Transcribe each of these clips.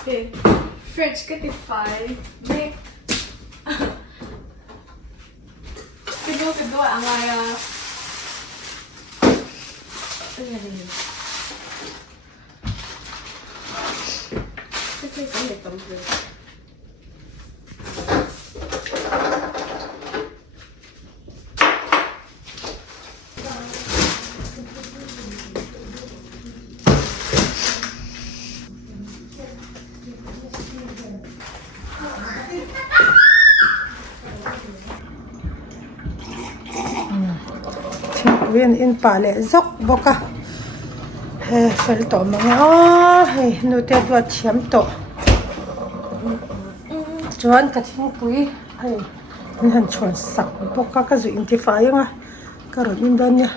Okay. French cái tihfai. Make. Cái đôi ăn lại à. Cái này gì? Cái này tầm rồi. Viên in pale dốc boka fel to mga hey no te duat thiam to chuan ka thing pui hey ni han chuan sak boka ka zu intify nga ka ro in dan ya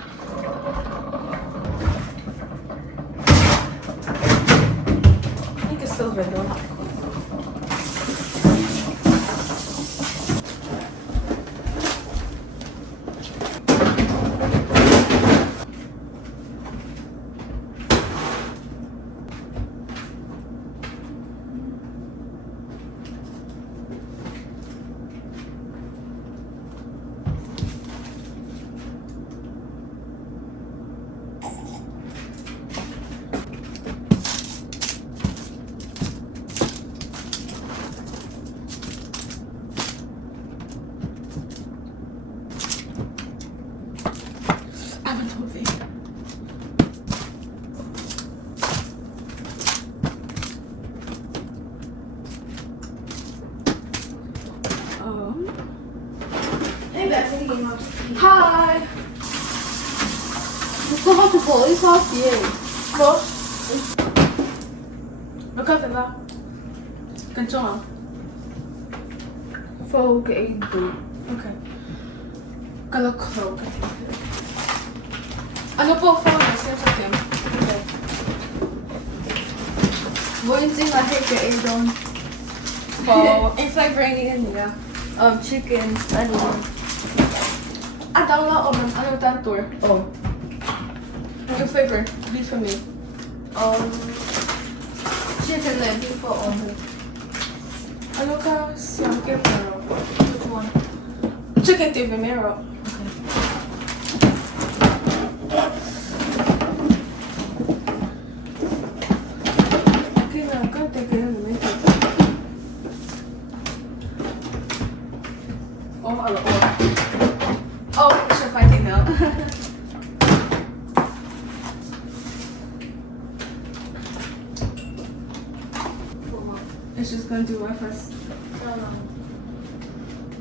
Ni cái silver đó. Hi. Cô học của cô ấy sao vậy? Cô. Nó có phải không? Cần chọn à? Phô cái đủ. Ok. Kalau kau cái gì? Ano po phô là xem sao kiếm? Vô in chính là hay cái don. Phô. In flavoring in yeah. Chicken and Ang lo ano tan tour? Oh. Your favorite beef for me. Chicken and beef for Ano ka siam ke pero? Which one? Chicken TV mero. Okay na, ka take it in the Oh, hello. Oh, it's your fighting now. It's just gonna do what first?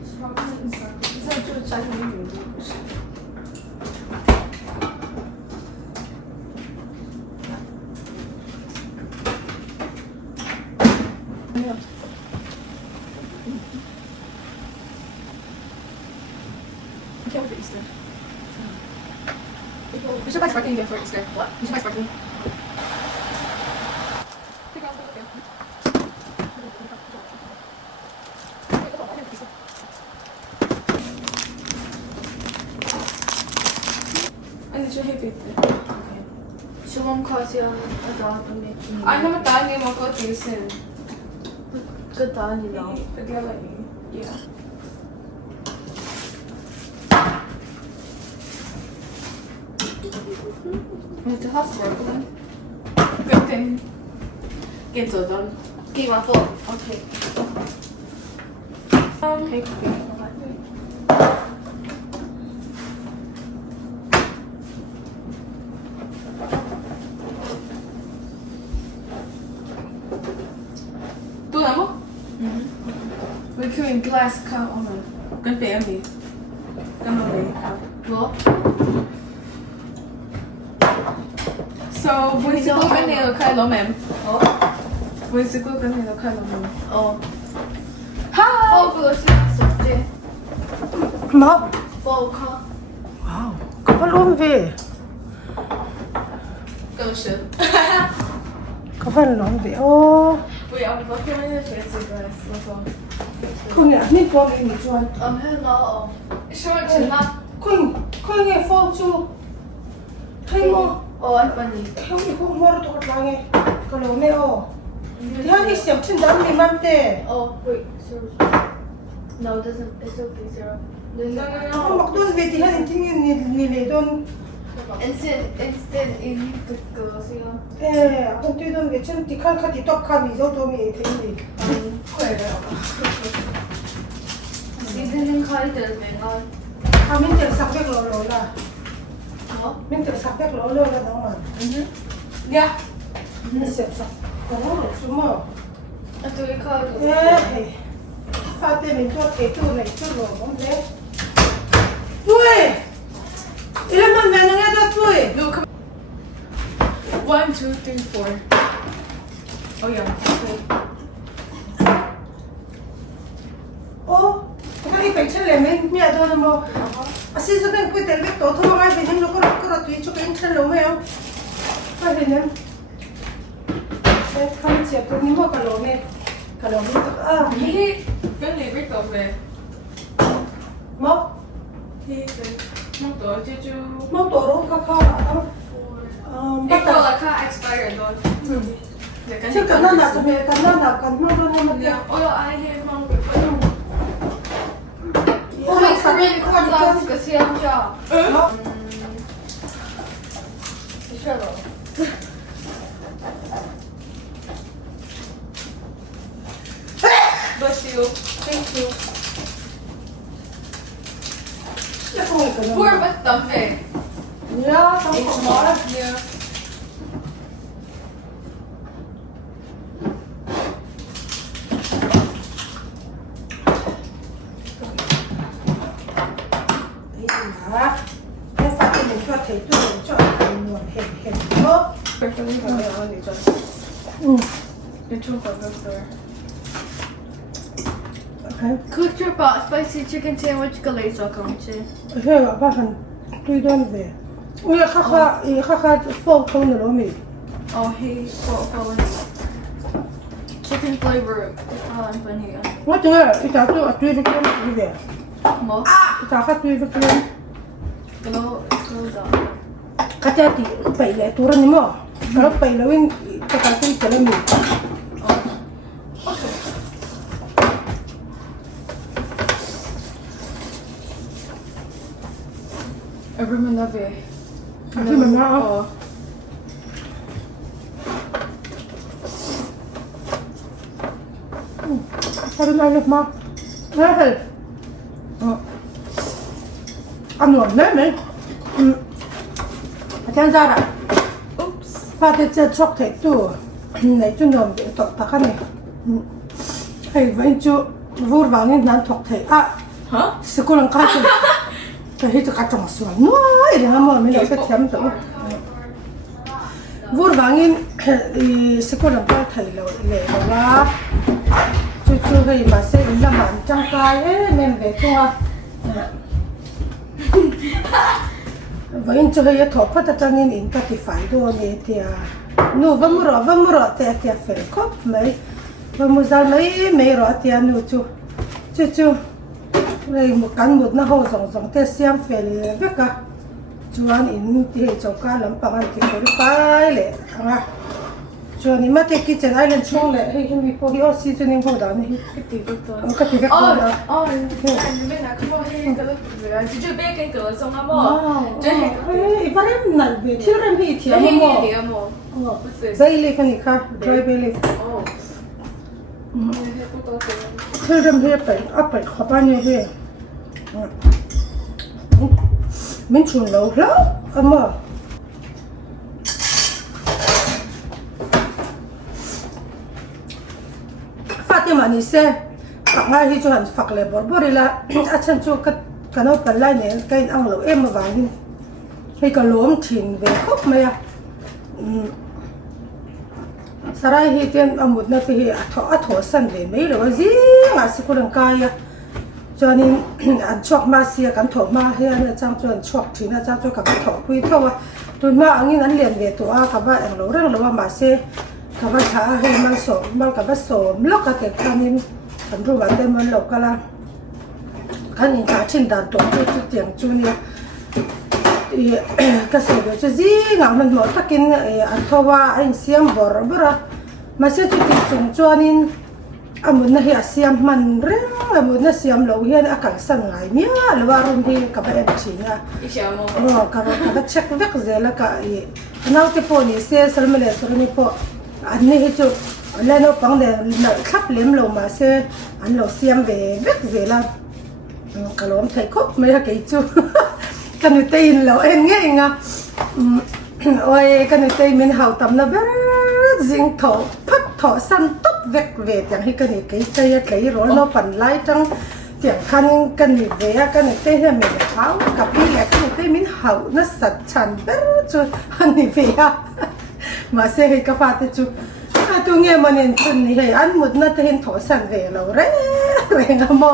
It's probably inside. Is that to check me? Yeah. I can't wait for Easter. We should buy sparkling again for Easter. What? We should buy sparkling. Ano siya hipit? Okay. Sumam kasi ang agawin making. Ano matali mo ko tisin? Ganda nila. Pagala yeah. May ito half broken. Good thing. Get so done. Okay, po. Okay. Okay. Tu amo? We're doing glass cup on it. Good baby. Come on, baby. What? So, when you go in there, okay, lo ma'am. Oh? When you go in there, okay, lo ma'am. Oh. Hi. Oh, 그거 진짜. ma Boka. wow kapal ve Go shit. kapal ve oh Wait, I'm looking at the fancy dress. What's on? kun ya ni ko ni chuan Hello. Short to not. kun nge fo chu thai mo Oh, anh bạn gì? theo ni ko mor to la nge ka lo ne o thian is siam chin dam mi mam te Oh, wait. Zero. No, it doesn't. It's okay. Zero. ang makdun ve thian in ting ni le don Instead in the girls, you know. ang tu don ve chen ti khan kha ti top kha mi zo to mi e thei ni Seasoning khai tel me ngon. kha min tel sak vek lo la Hả? min tel sak vek lo la dang man Yeah. ni siam sak ko lo su mo À, tôi khai. fa te min to te tu nei tu lo mom le tui ila man ve na da tui No, come. 1, 2, 3, 4. Oh yeah. Okay. oh ka ri pe chen le men mi a do na mo asi so den pui tel vek to tho ma ve nim lo ko tui chu ken chen lo me am fa ve nem ka mi che to ni mo ka lo me ka lo mi to Hey, cái này biết cậu về. mo Hey, mong tổ chứ chứ. mo to ro ka kha ba Cái cậu là khá expired rồi. chứ cần nó nào cho mẹ cần nó nào cần nó cho nó Yeah. Ôi, ai hay mong được phải không? Oh, wait, Korean corn dogs, cái siam cho. nó Sure rồi. Bless you. Thank you. nó không cần nó Four bất tấm về. nhớ không It's có small. Yeah. hả cái phát thì mình cho thấy tôi cho thành nguồn hẹp đó Perfectly fine. I'll need that. The choka goes there. ok Cooked your pot spicy chicken sandwich glaze không chứ? thế là ba phần tôi đơn về nghe khá khá phô không nữa mi Oh, hey, for Chicken flavor. I'm funny. nó chưa ít cháu tôi với cái gì về Mo? ít cháu khác tôi với cái Glow down. cái cha thì bảy lẻ tuổi rồi mà nó bảy là bên cái cái cái mi Everyone love it. khi mà nó Oh. sao nó được mà thế thì ăn ngon đấy mấy chân ra rồi Oops. phát cái chân chọc thế tu này chú ngon để tọt tắc này hay vậy chú vur vào nên nán thọc thế à Huh? sự cố gắng cái cái hết cái trong suốt nói để ham mà mình lấy cái thiam tự vur vào nên sự cố gắng cái thầy là lệ là chú hay mà sẽ làm ăn tangkai nên về tua vậy chú hay thọc phát ra nên in cái tihfai đồ này thì nu vamos rồi thì phải cop mấy vamos ra mấy rồi thì nu chú này một cán một nó hậu rong thế siam phải biết cả chú anh in thì choka làm bằng anh thì phải lệ à chú anh mà cái kitchen island chung lệ hay mình có cái seasoning không đó này Cái tí vực đó. cái gì vậy Oh, đó oh, anh biết là không có hay cái lúc về chứ chưa biết cái cửa xong lắm wow mà. Chứ ấy vậy em nãy về thiếu em bị thiếu hay mà gì mà. What's this? bay leaf này cả dry bay leaf Oh. thiếu em hết phải áp phải khó bao nhiêu hết mình chun lâu lắm mà Fatima ni se paknga hi chu han fak le bor bor ila a chan chu ka kano palai ne kain ang lo em wa hin hei ka lom thin ve khop maya Sarahi hi ten amut na ti hi a tho san ve mei lo ji nga sikulang kaya chonin an chok ma sia kan tho ma he na chang chuan chok thina chang chu ka tho pui tho tun ma angin an len ve to a ka ba ang lo reng lo ma se ka ba tha he man so mal ka ba so lok ka te kanin kan ru ban de man lo kala kan in ka thin dan to chu tiang chu ni ka se do chu ji nga man mo takin an thowa an siam bor bora mà sẽ chút tiền dùng cho nên amun na hiya siam man reng amun na siam lo hian akal sang ngai mia alwarum hi ka ba em china Isiamo. no ka ba check vek zela ka i nau te po ni se salmele sorni po anni hi chu leno pang de na khap lem lo ma se an lo siam ve vek zela ka lom thai khop me ka chu kan te in lo en nge nga oi kan te min hau tam na ber zing tho phat tho san top vek ve yang hi kan ke chai kai ro no pan lai tang tiang khan kan ni ve kan te he me hau ka pi le kan te min hau na sat chan ber chu han ni ve ya ma se he ka fa te chu a tu nge manen chun ni he an mut na te hin tho san ve lo re nga mo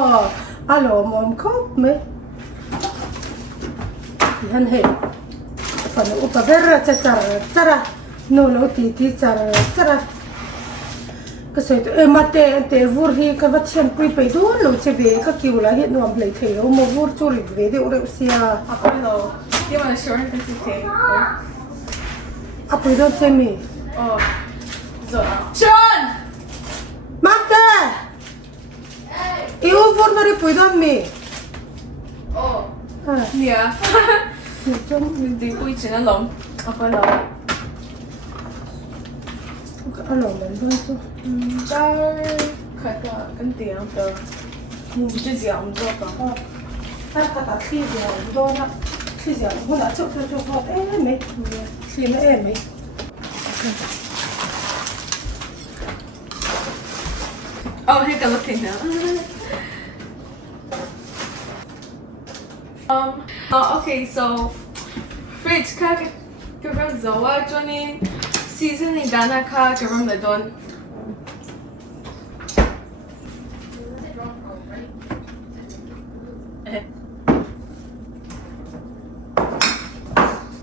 alo mom khop me han he phần upa vera chara no lo ti chara cái sợi tụi em te vur hi cái vật chen pui pe do lo che ve ka kiu la hiện nuam lấy thei lo mo vur chu ri ve de ore sia Apollo. You want a short and take? apoi do che mi Oh. So. Sean! mate i u vur mari pui do mi Oh. ha Yeah. ni chon Mình đi quy trình nó lắm. Apollo. alo men do chu Char. Khai cả cái tiền tờ. Mình chỉ giảm rồi cả. ta khi giờ do na khi giờ hôm nào chụp vọt em mi khi mà em mi Oh, take a look in now. Okay, so fridge ka karam zawa jonin seasoning dana ka karam na don.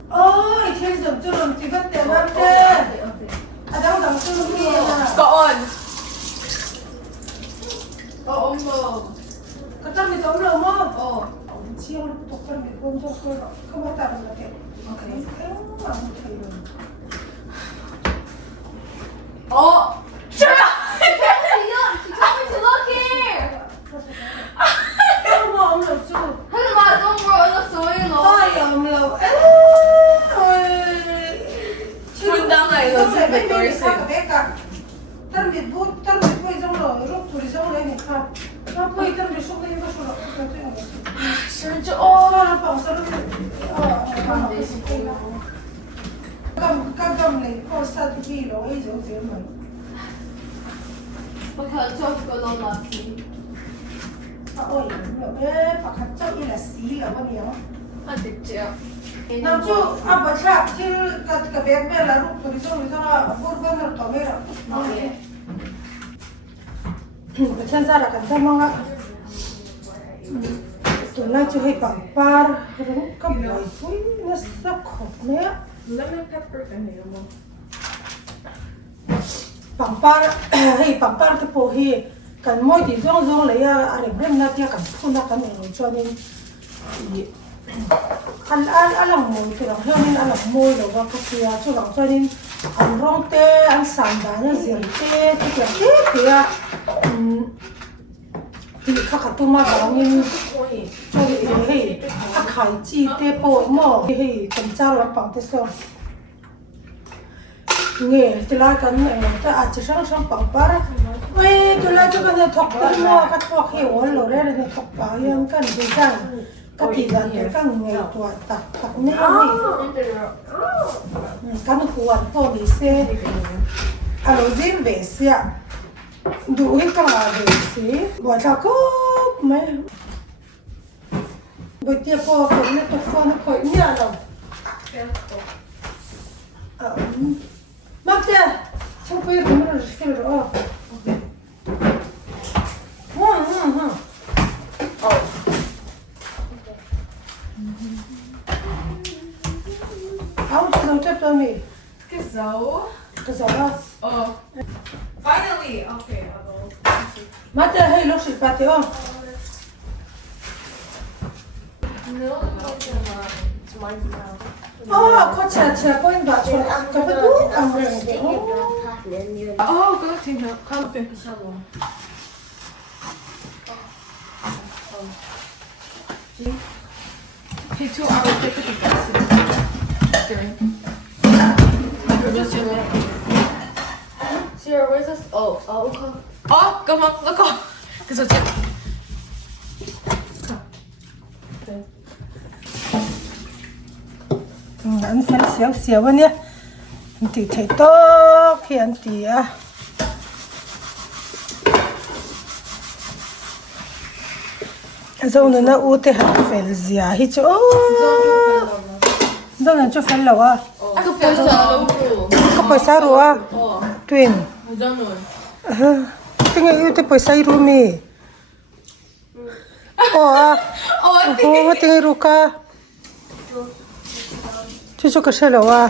ôi thế giờ chưa làm gì bắt tiền lắm thế à đâu đằng chưa làm gì à Go on. Oh, no. cái trăm thì tóm lừa không Oh. chiêu tục phân biệt quân cho tôi không có tạm là thế ok thế mà không thấy được Oh. Shut up. She told me to look here. không mà ông lừa chưa Hey, ma, don't roll the soil. ôi ông lừa ôi Put down like those vậy big bây doors. giờ cái cả tân biệt bút trong rồi lúc tuổi trong này này ha nó quay tân biệt số cái gì số rồi Sure. Oh. nó bảo sao nó cầm này có sao thì rồi ấy rồi gì mà Because I told you to go last week. ôi nó bà khát cho ý là xí là bao nhiêu I did too. nào chú à bà chạp chứ cái bé bé là lúc tuổi trong là vô vân là tao biết rồi bà chân ra là cần tâm không ạ tụi nay chú hay bằng par nó cầm lại vui nó sắc khổ nè Lemon pepper and lemon. bằng par hay bằng par cái bộ hi cần môi thì rong lấy à rem na tia cần phun na cần người cho nên ăn lòng môi thì lòng heo nên ăn lòng môi rồi vào cái kia cho lòng cho nên ăn rong tê ăn sàn đá nó diệt tê thì kiểu tê thì các cái tôm mà vào nên cho thì hay các khai chi tê bồi mỏ thì cầm trao làm bằng tê xong nghe thì lại cần ta chỉ sang bằng par ôi tôi lại cho cái thọc cái mua cái thọc hiểu rồi đấy là thọc bảo yên cần gì ra cái thì là cái nghe tuổi tạc nè cái nó cuốn to đi xe à rồi dính về xe đủ hết cả về xe bỏ ra cốp mấy bây giờ po phần này tôi phân nó khỏi nhà rồi Magda,ฉันคุยกับมันจะสิรู้เอาจะรู้จักตัวมี Gazelle. ก็จะว่า Oh. Finally. Okay, I will. มาแต่ให้ลูกศิษย์ปฏิบัติ No, it's mine now. อ๋อเขาแชร์ก็ยังแบบชวนกับไปดูอะไรอย่างเงี้ย linjen. Gå till här. Kom upp. Hey, 2 hours, 50 Sarah, where's this? Okay. Come on, look on. Cái rồi chị. Anh phải xéo xéo vậy nhé. Anh thì thấy to khi anh thì à. Rồi nó u thì hạt phải gì à? Hi chỗ. Rồi nó cho phải lâu à? Aku pesa dulu. Có पैसा rồi à? Twin. Jangan nun. Tinggal itu tu पैसा itu mi. Oh, tinggal ruka. Cucu kesel lah.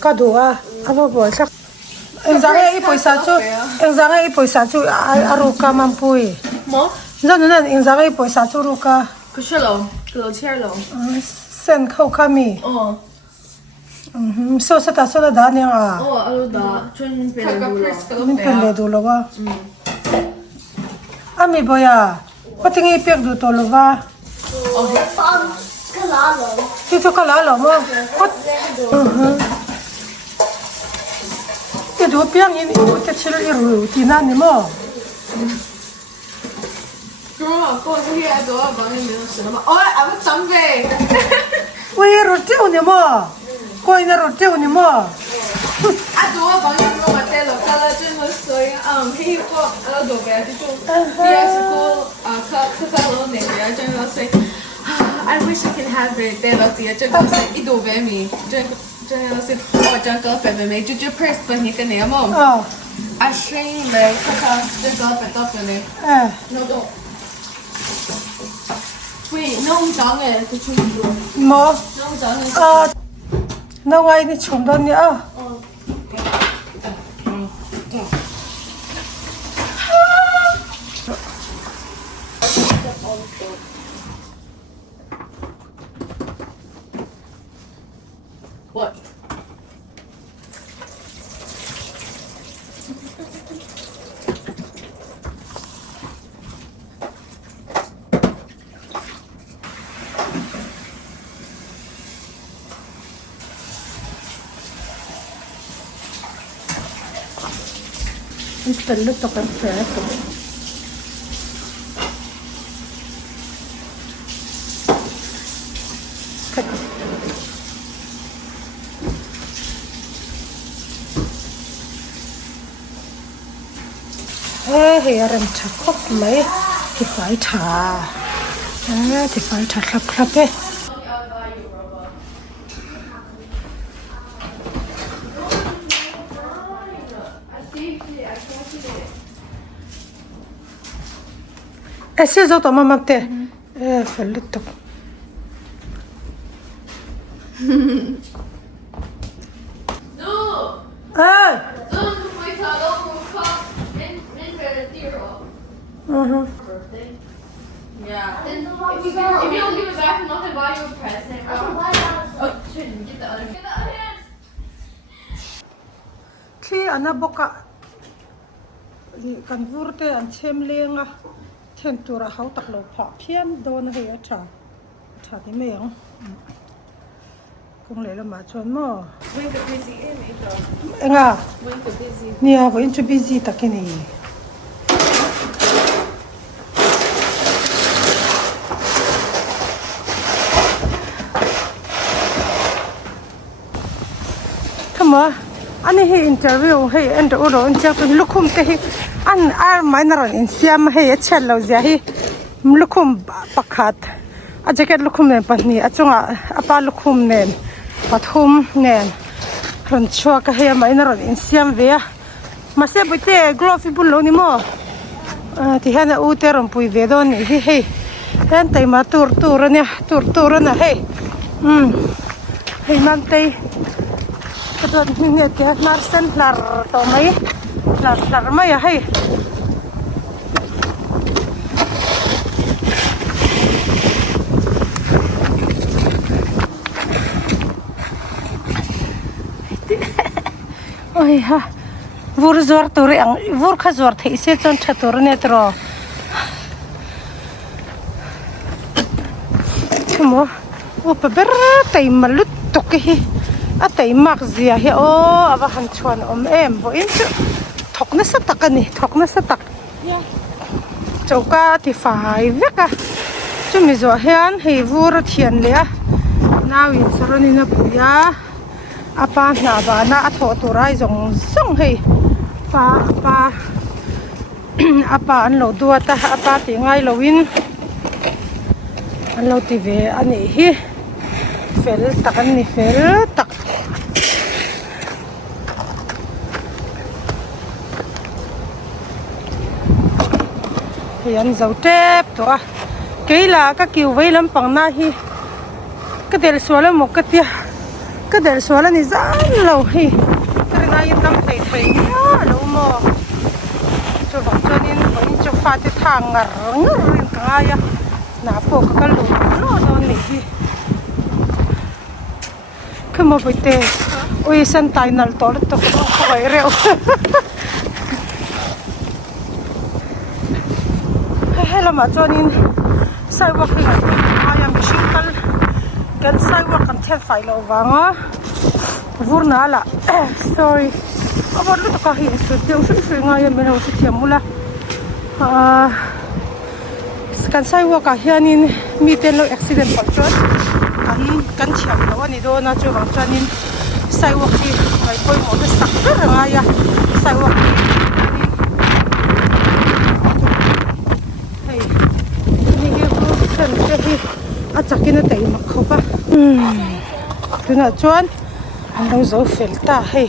Kado ah, apa boleh sak. Engzangnya ini पैसा tu, ruka mampu. Mo? Jangan engzangnya ini पैसा tu ruka. Keselo, kalau cerlo. Sen kau kami. So sa taso na daan yang ah. Alo da. Chun pele dulu. Min pele dulu ba. Ami boya. Pating ipek du tolo ba. Kalalo. Itu kalalo mo. Pat. Itu piang ini utek sila iru tinan ni mo. Kau sih ada orang yang minum nama. Aku tangkai. Wei roti ni mo. Kau ini roti ni mo. Ada orang yang minum mati lo. Kalau jenis soy, hei kau ada dua belas itu. Biasa kau kalau ni dia jenis soy. I wish I could have it. Dia lo dia jenis soy itu bemi. Jenis soy. Jangan kau bemi. Jujur pers bani kan ni mo. Asing le kau jangan betul beni. No do. Wait, nông trắng này, tôi chung được. Mo. Nông trắng này. Nông ai đi chung đó nhỉ? What? Itu tu kan saya tu. Heran cakap mai tihfai cha. Tihfai cha klap Esse zo to mama te. Fallutok. No. Ai. Don't wait till I don't cook. In the deer. Birthday. Yeah. Then if you don't give it back, I'm not gonna buy you a present. Oh, shouldn't get the other. Get the other hand. Khi ana boka. Kan vurte an chem lenga. Tempura hau tak lo pha phian don he cha ni me yang kung le la ma chon mo When the busy in it. nga When the busy. nia vo in chu busy takini kama ani he interview he and oro in cha lukum te hi an ar minor in siam he chelo zia hi lukum pakhat a jacket lukum ne pani achunga apa lukum ne pathum ne ron chua ka he minor in siam ve ma se bute glove bulo ni mo ti hana u te ron pui ve don ni hi hen tai ma tur na he he man tai Kadang ni dia narsen lar to mai lar mai hai ôi ha vur zuar tur ang vur kha zuar thei se chon tha tur ne tro mo o pa ber tai malut to ke hi a tai mak zia hi o ava han chuan em bo in chu thokna sa takani thokna sa tak choka tihfai veka chu mi zo hian hei vur thian le a nawin saroni na puya apa na ba na atho turai zong song hei pa apa an lo duat ta apa ti ngai lowin an lo ti ve ani hi fel tak an ni fel tak hian zo tep to a keila ka kiu veilam pangna hi ka del swala mo ka tia ka del swala ni zan lo hi trina yin dam thei thei ya lo mo chu va chonin boin chu fa te thang ngar rin ka ya na po ka lu no no ni hi kamo boite oi san tai nal tol to ko vai reu hello ma chonin sai wa khi ai am shikal kan sai wa kan the fai lo wanga vurna la sorry abor lu to ka hi su teu su nga ya mena su thiam mula kan sai wa ka hianin mi ten lo accident pa chot kan thiam lo ani do na chu wang chanin sai wa khi kai koi mo na sak ra nga ya sai wa a chakina tei mak khopa tuna chuan an lo zo felta hei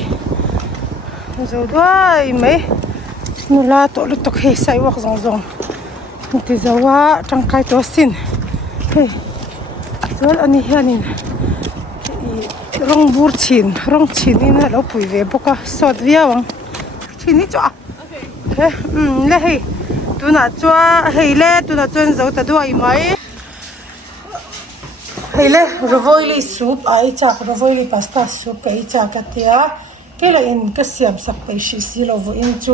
zo dai mai nula to lu tok hei sai wak zong zong ti zawa tangkai to sin hei chuan ani hianin rong bur chin in lo pui ve boka sot viawang chini chu a he le hei tuna chua hei le tuna chuan zo ta duai mai hele rovoili soup ai cha rovoili pasta soup ai cha ka tia kela in ka siam sak pe shi si lo vo in chu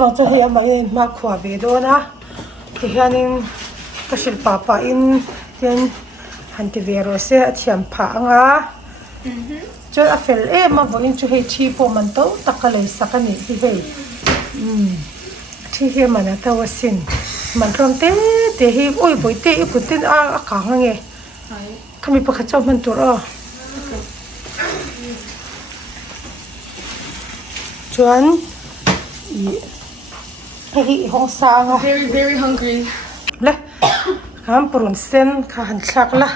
wang chu he ma in ma khwa ve do na ti hianin ka shil papa in ten hanti vero se thiam pha anga chu a fel e ma vo in chu he chi po man to takale sakani hi he thi he mana ta wasin man rom te hi oi boite i putin a ka nge kami pa kacau mentur cuan hi hong sang Very hungry. le kam purun sen ka han thak la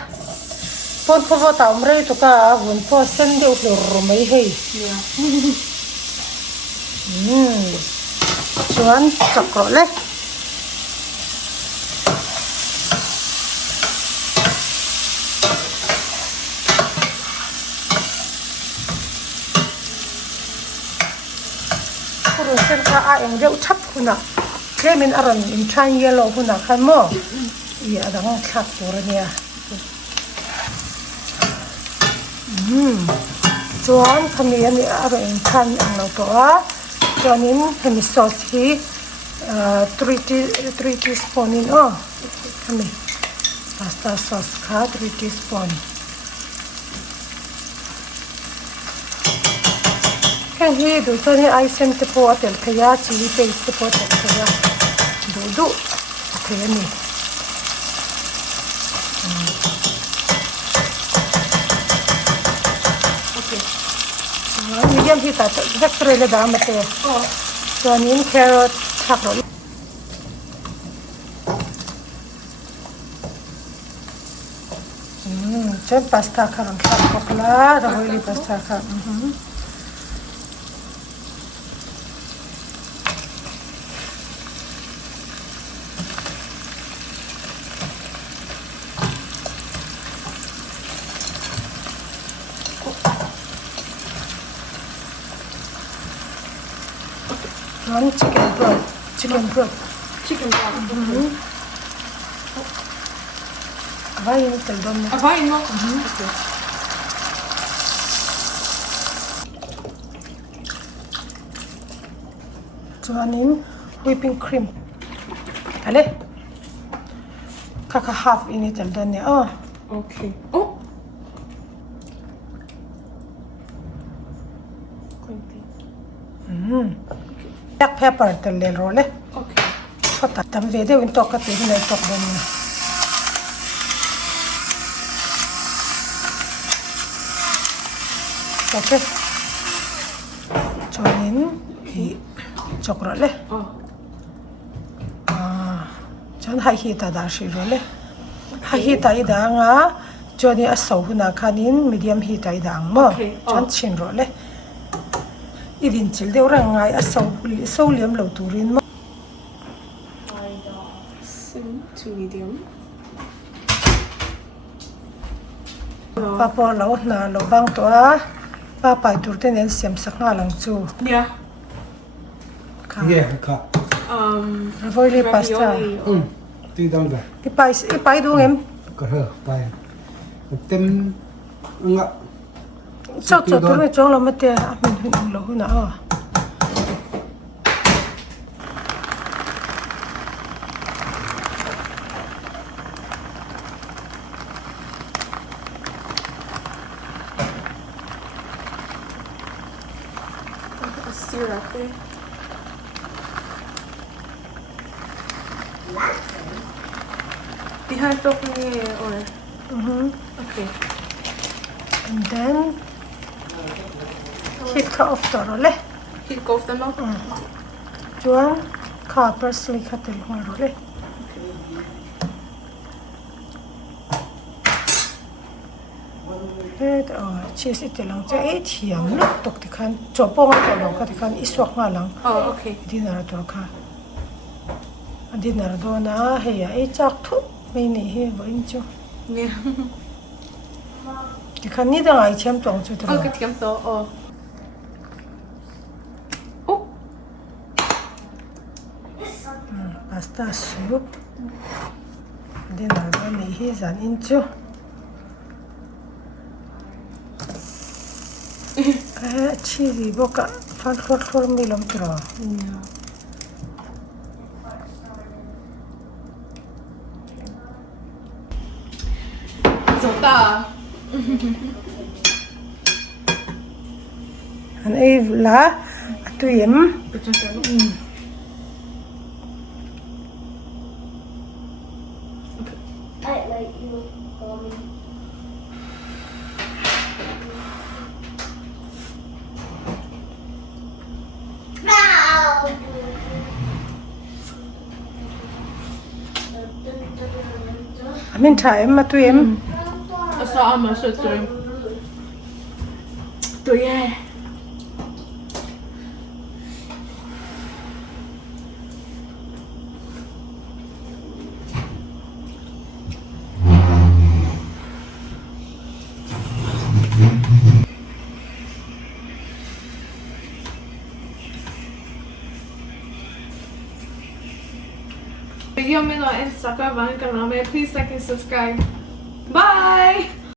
pon ko va ta umre to ka bun po sen de utlur mai hei cuan chakro le sen ka a eng reu thap huna kemin aron in tran yellow huna khan mo I adang thak tur ania chuan khami ani aron in tran ang lo to a chuanin khami sauce hi 3 teaspoon in khami pasta sauce kha 3 teaspoon Kang hi do so ni ai sem te po atel khaya chili paste te po tel khaya do khaya ni okay medium hi ta vector le da mate so nin carrot thakro chen pasta kharang thak kokla rahoi pasta kha One chicken broth. Chicken broth. Vai no tendon. Vai no. chuanin whipping cream ale kaka half in it dan ne oh Okay. Oh. black pepper tel le ro le Okay. ko ta tam ve de win tok ka ti nei tok dan ne okay chuanin hi chokro le Oh. chon hai hi ta da shi ro le hai hi ta i da nga choni a so huna khanin medium heat ai dang mo Okay, chon chin ro le idin chil deu rang ngai a so liam lo turin mo Sim to medium. pa po lo na lo bang to a pa pai tur ten en siam sak nga lang chu Yeah. ka Yeah, ka. ravioli pasta Ravioli. Ti dang ga. i pai du ngem Ka ha, pai. Tem nga cho tur me chong lo ma te a min hu lo hu na a Syrup. Behind broccoli or okay. and then hit ka off to ro le Heat go off the milk. chuan ka parsley ka tel hoi ro le cheese itelang che e thiam lo tok ti khan chopong to lo ka ti khan iswak nga lang Oh, okay. dinar to kha dinar do na he ya e chak thu mai ni he voin chu Yeah. ti khan ni da ngai chem tong chu to Okay, thiam to. Oh. Oh. pasta soup dinar do ni he zan in chu cheesy boka fan khor milom tro Yeah. Zota. an ei la atuim I like you call me. amin tha em atuim Asa ama sa to. To yeah. Video me on Instagram, please like and subscribe. Bye!